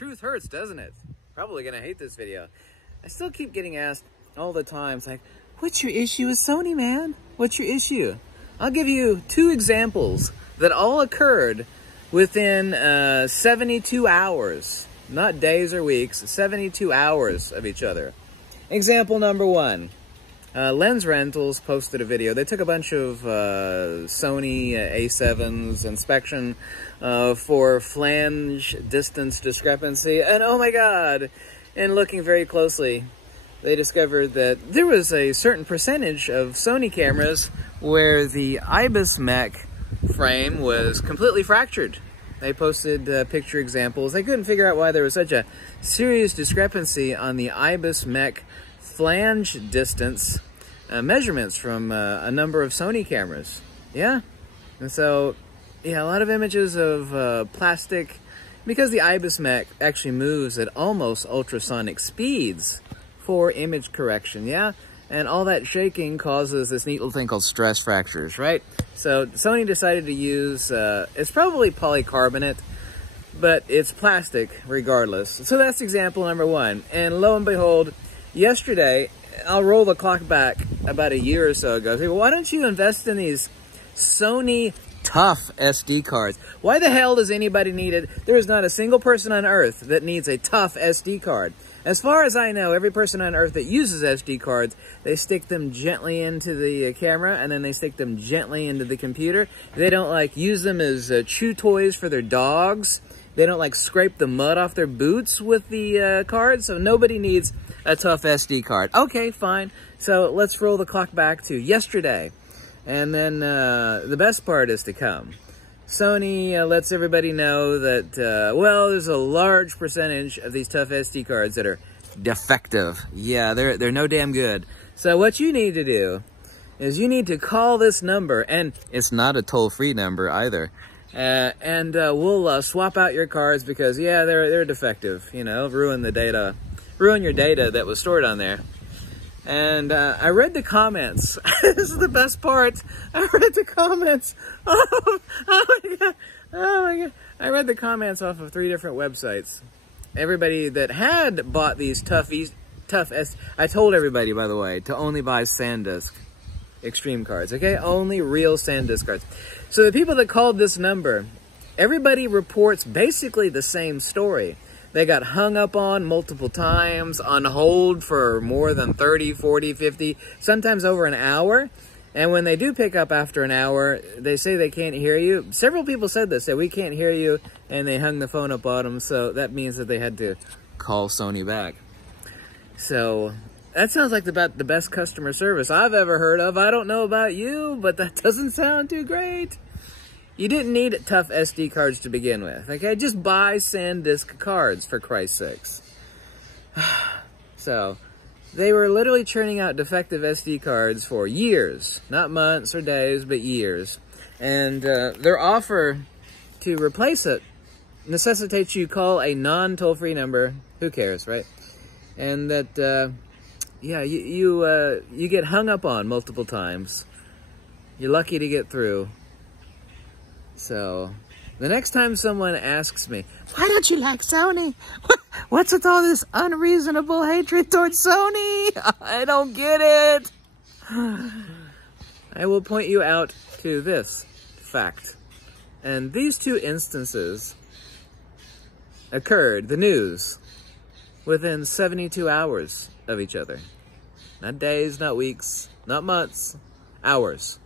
truth hurts, doesn't it? Probably gonna hate this video. I still keep getting asked all the time, it's like, what's your issue with Sony, man? What's your issue? I'll give you 2 examples that all occurred within 72 hours. Not days or weeks, 72 hours of each other. Example number 1. Lens Rentals posted a video. They took a bunch of Sony A7's inspection for flange distance discrepancy. And oh my God, in looking very closely, they discovered that there was a certain percentage of Sony cameras where the IBIS mech frame was completely fractured. They posted picture examples. They couldn't figure out why there was such a serious discrepancy on the IBIS mech flange distance measurements from a number of Sony cameras. Yeah. And so, yeah, a lot of images of plastic, because the IBIS mech actually moves at almost ultrasonic speeds for image correction, yeah? And all that shaking causes this neat little thing called stress fractures, right? So Sony decided to use, it's probably polycarbonate, but it's plastic regardless. So that's example number 1. And lo and behold, yesterday, I'll roll the clock back about a year or so ago. I say, well, why don't you invest in these Sony tough SD cards? Why the hell does anybody need it? There is not a single person on earth that needs a tough SD card. As far as I know, every person on earth that uses SD cards, they stick them gently into the camera, and then they stick them gently into the computer. They don't like use them as chew toys for their dogs. They don't like scrape the mud off their boots with the cards. So nobody needs a tough SD card. Okay, fine. So let's roll the clock back to yesterday. And then the best part is to come. Sony lets everybody know that, well, there's a large percentage of these tough SD cards that are defective. Yeah, they're no damn good. So what you need to do is you need to call this number, and it's not a toll-free number either. And we'll swap out your cards because, yeah, they're defective. You know, ruin your data that was stored on there. And I read the comments. This is the best part. I read the comments. Oh my God. Oh my God. I read the comments off of 3 different websites. Everybody that had bought these I told everybody, by the way, to only buy SanDisk Extreme cards, okay? Only real SanDisk cards. So the people that called this number, everybody reports basically the same story. They got hung up on multiple times, on hold for more than 30, 40, 50, sometimes over an hour. And when they do pick up after an hour, they say they can't hear you. Several people said this, that we can't hear you, and they hung the phone up on them. So that means that they had to call Sony back. So that sounds like about the best customer service I've ever heard of. I don't know about you, but that doesn't sound too great. You didn't need tough SD cards to begin with, okay? Just buy SanDisk cards, for Christ's sakes. So, they were literally churning out defective SD cards for years. Not months or days, but years. And their offer to replace it necessitates you call a non-toll-free number. Who cares, right? And that, yeah, you get hung up on multiple times. You're lucky to get through. So, the next time someone asks me, why don't you like Sony? What's with all this unreasonable hatred towards Sony? I don't get it. I will point you out to this fact. And these 2 instances occurred, the news, within 72 hours of each other. Not days, not weeks, not months, hours.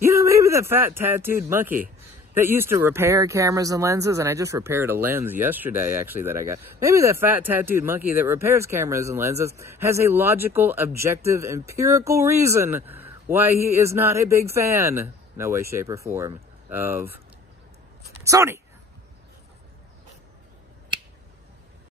You know, maybe the fat tattooed monkey that used to repair cameras and lenses, and I just repaired a lens yesterday, actually, that I got. Maybe the fat tattooed monkey that repairs cameras and lenses has a logical, objective, empirical reason why he is not a big fan, no way, shape, or form, of Sony.